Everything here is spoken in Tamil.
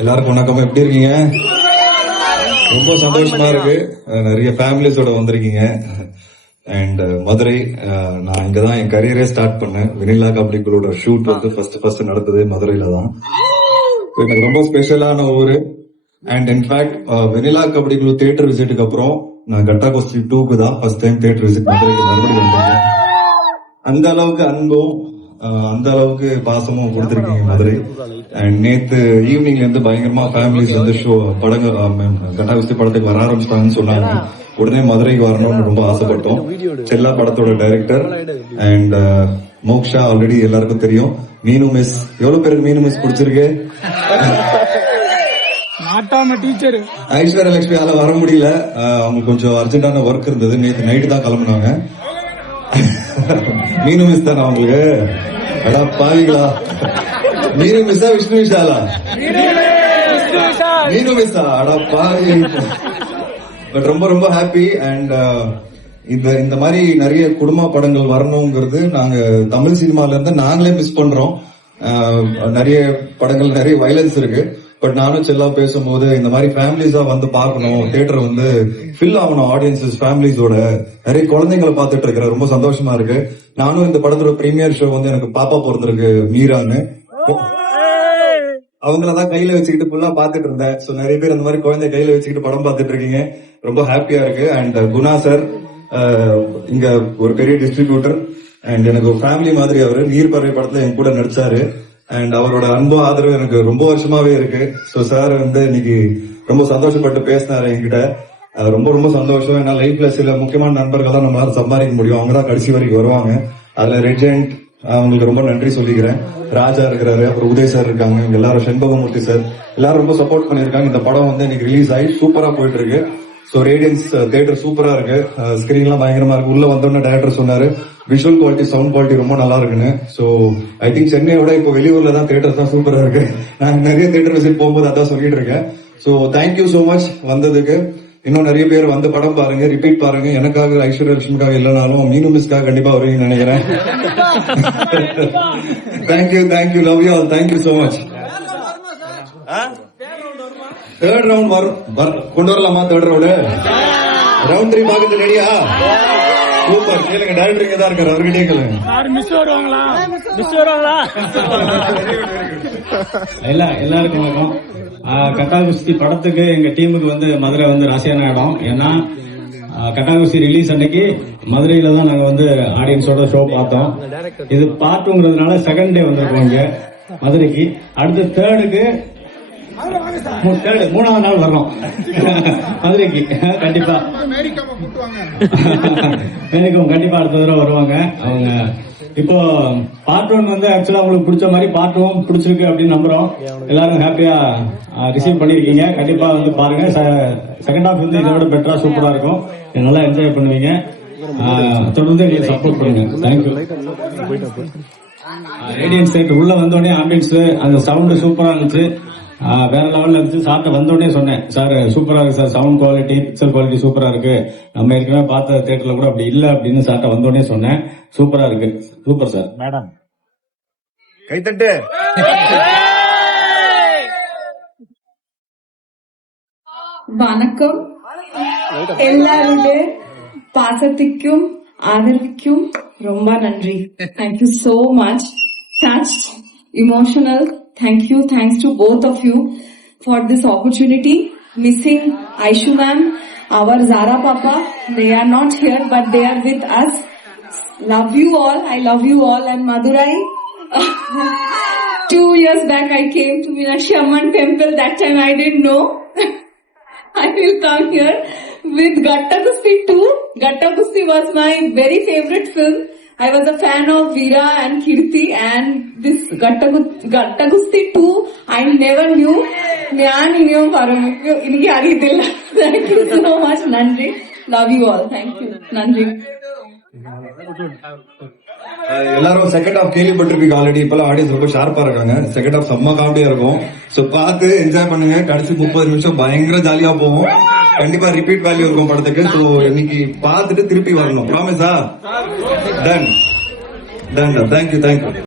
எல்லாருக்கும் வணக்கம். எப்படி இருக்கீங்க? ரொம்ப சந்தோஷமா இருக்கு. நிறைய ஃபேமிலிஸோட வந்திருக்கீங்க. அண்ட் மதுரை, நான் இங்கதான் என் கரியரே ஸ்டார்ட் பண்ணேன். வெனிலா கபடி குழுவோட ஷூட் வந்து ஃபர்ஸ்ட் நடந்தது மதுரையில தான். எனக்கு ரொம்ப ஸ்பெஷலான ஊரு. அண்ட் இன்ஃபேக்ட் வெனிலா கபடி குழு தியேட்டர் விசிட்டுக்கு அப்புறம் நான் கட்டா கோஸ்டி 2க்கு தான் ஃபர்ஸ்ட் டைம் தியேட்டர் விசிட் மதுரைக்கு மறுபடியும் வந்தேன். அந்த அளவுக்கு அன்பும் அந்த அளவுக்கு பாசமும் கொடுத்திருக்கீங்க மதுரை. அண்ட் நேத்து ஈவினிங்ல இருந்து பயங்கரமா ஃபேமிலிஸ் வந்து ஷோ படங்கள் கட்டா குஸ்தி படத்துக்கு வர ஆரம்பிச்சிட்டாங்கன்னு சொன்னாங்க. உடனே மதுரைக்கு வரணும்னு ரொம்ப ஆசைப்பட்டோம். செல்லா படத்தோட டைரக்டர் அண்ட் மோக்ஷா ஆல்ரெடி எல்லாருக்கும் தெரியும். மீனு மிஸ், எவ்வளவு பேருக்கு மீனு மிஸ் பிடிச்சிருக்கு? ஐஸ்வர்யா லட்சுமியால வர முடியல, அவங்க கொஞ்சம் அர்ஜென்டான ஒர்க் இருந்தது. நேற்று நைட்டு தான் கிளம்புனாங்க. மீனு மிஸ் தானே அவங்களுக்கு? அடா பாவிங்களா, மீனு மிஸ்ஸா விஷ்ணு விஷாலா? மீனு மிஸ்ஸா? அடா பாவி. பட் ரொம்ப ரொம்ப ஹாப்பி. அண்ட் இந்த மாதிரி நிறைய குடும்ப படங்கள் வரணுங்கிறது நாங்க தமிழ் சினிமால இருந்து நாங்களே மிஸ் பண்றோம். நிறைய படங்கள் நிறைய வயலன்ஸ் இருக்கு. பட் நானும் செல்லா பேசும்போது இந்த மாதிரி ஃபேமிலிஸா வந்து பார்க்கணும், தியேட்டர் வந்து ஃபில் ஆகணும், ஆடியன்சஸ் ஃபேமிலிஸோட. நிறைய குழந்தைங்களை பார்த்துட்டு இருக்கிறேன், ரொம்ப சந்தோஷமா இருக்கு. நானும் இந்த படத்தோட பிரீமியர் ஷோ வந்து எனக்கு பாப்பா பிறந்திருக்கு, மீரான்னு. அவங்களதான் கையில வச்சுக்கிட்டு ஃபுல்லா பாத்துட்டு இருந்தேன். சோ நிறைய பேர் அந்த மாதிரி குழந்தை கையில வச்சுக்கிட்டு படம் பார்த்துட்டு இருக்கீங்க, ரொம்ப ஹாப்பியா இருக்கு. அண்ட் குணா சார் இங்க ஒரு பெரிய டிஸ்ட்ரிபியூட்டர் அண்ட் எனக்கு ஒரு ஃபேமிலி மாதிரி. அவரு நீர்பறவை படத்துல என் கூட நடிச்சாரு. அண்ட் அவரோட அன்பு ஆதரவு எனக்கு ரொம்ப வருஷமாவே இருக்கு. சோ சார் வந்து இன்னைக்கு ரொம்ப சந்தோஷப்பட்டு பேசினாரு என்கிட்ட. ரொம்ப ரொம்ப சந்தோஷம். ஏன்னா லைஃப்ல சில முக்கியமான நண்பர்கள் தான் நம்மளால சம்பாதிக்க முடியும், அவங்க தான் கடைசி வரைக்கும் வருவாங்க. அதுல ரெஜென்ட், அவங்களுக்கு ரொம்ப நன்றி சொல்லிக்கிறேன். ராஜா இருக்கிறாரு, அப்புறம் உதய் சார் இருக்காங்க, இங்க எல்லாரும் செண்பகமூர்த்தி சார் எல்லாரும் ரொம்ப சப்போர்ட் பண்ணிருக்காங்க. இந்த படம் வந்து இன்னைக்கு ரிலீஸ் ஆகி சூப்பரா போயிட்டு இருக்கு. சோ ரேடியன்ஸ் தியேட்டர் சூப்பரா இருக்கு, ஸ்கிரீன் எல்லாம் பயங்கரமா இருக்கு. உள்ள வந்தோடனே டைரக்டர் சொன்னாரு விஷுவல் குவாலிட்டி, சவுண்ட் குவாலிட்டி ரொம்ப நல்லா இருக்குன்னு. சோ ஐ திங்க் சென்னையோட இப்போ வெளியூர்ல தான் தியேட்டர்ஸ் தான் சூப்பரா இருக்கு. நான் நிறைய தியேட்டர் விசிட் போகும்போது அதான் சொல்லிட்டு இருக்கேன். சோ தேங்க்யூ சோ மச் வந்ததுக்கு. இன்னும் நிறைய பேர் வந்து படம் பாருங்க, ரிப்பீட் பாருங்க. எனக்காக ஐஸ்வர்யா லட்சுமிக்காக இல்லைனாலும் மீனு மிஸ்க்காக கண்டிப்பா வருவீங்கன்னு நினைக்கிறேன். Thank you, love you all, thank you so much. Third round கொண்டு வரலாமா? தேர்ட் ரவுண்ட் 3 பாக்கிறது ரெடியா? சூப்பர். கேளுங்க, டைரக்டர் இங்க தான் இருக்காரு, அவர்கிட்டயே கேளுங்க. எல்லாருக்கும் வணக்கம். கட்டா குஸ்தி படத்துக்கு எங்க டீமுக்கு வந்து மதுரை வந்து ராசியான இடம். ஏன்னா கட்டா குஸ்தி ரிலீஸ் அன்னைக்கு மதுரையில தான் நாங்க வந்து ஆடியன்ஸோட ஷோ பார்த்தோம். இது பார்ட்டுங்கிறதுனால செகண்ட் டே வந்திருக்கோம் இங்க மதுரைக்கு. அடுத்து தேர்டுக்கு 3ஆவது நாள் வர்றோம் மதுரைக்கு. கண்டிப்பா மேரிகம் கண்டிப்பா அடுத்த தடவை வருவாங்க அவங்க. இப்போ பார்ட் 1 வந்து ஆக்சுவலா உங்களுக்கு பிடிச்ச மாதிரி பார்ட் 1 பிடிச்சிருக்கு அப்படின்னு நம்புறோம். எல்லாரும் ஹாப்பியா ரிசீவ் பண்ணிருக்கீங்க. கண்டிப்பா வந்து பாருங்க. செகண்ட் ஹாஃப் வந்து இதை விட பெட்டரா சூப்பரா இருக்கும். நல்லா என்ஜாய் பண்ணுவீங்க. தொடர்ந்து எங்களுக்கு சப்போர்ட் பண்ணுங்க. தேங்க்யூ. ரேடியன்ஸ் தியேட்டர் உள்ள வந்தோடனே ஆம்பியன்ஸ் அந்த சவுண்ட் சூப்பரா இருந்துச்சு, வேற லெவல்ல இருந்துச்சு. சார்ட்ட வந்தோடனே சொன்னேன், சார் சூப்பரா இருக்கு sir, sound quality picture quality சூப்பரா இருக்கு. நம்ம ஏற்கனவே பார்த்த தியேட்டர்ல கூட அப்படி இல்ல அப்படின்னு சார்ட்ட வந்தோடனே சொன்னேன். சூப்பரா இருக்கு. Super sir. மேடம் கைத்தட்டு. வணக்கம். எல்லாருடைய பாசத்துக்கும் ஆதரவுக்கும் ரொம்ப நன்றி. Thank you so much. Touched, emotional. Thanks to both of you for this opportunity. Missing Aishu ma'am, our Zara papa, they are not here but they are with us. Love you all, I love you all. And Madurai, 2 years back I came to Meenakshi Amman temple. That time I didn't know I will come here with Gatta Gusti 2. Gatta Gusti was my very favorite film. I was a fan of Veera and Kirti, and this Gatta Gusti 2 I never knew. Thank you so much. Nandri. Love you all. Thank you. Nandri. எல்லாரும் செகண்ட் ஹாஃப் கேள்விப்பட்டிருப்பீங்க ஆல்ரெடி. இப்பெல்லாம் ஆடியன்ஸ் ரொம்ப ஷார்ப்பா இருக்காங்க. செகண்ட் ஹாஃப் செம்ம காமெடியா இருக்கும். சோ பார்த்து என்ஜாய் பண்ணுங்க. கடைசி 30 நிமிஷம் பயங்கர ஜாலியா போகும். கண்டிப்பா ரிப்பீட் வேல்யூ இருக்கும் படத்துக்கு. சோ இன்னைக்கு பார்த்துட்டு திருப்பி வரணும். ப்ராமிஸா? டன். தேங்க்யூ.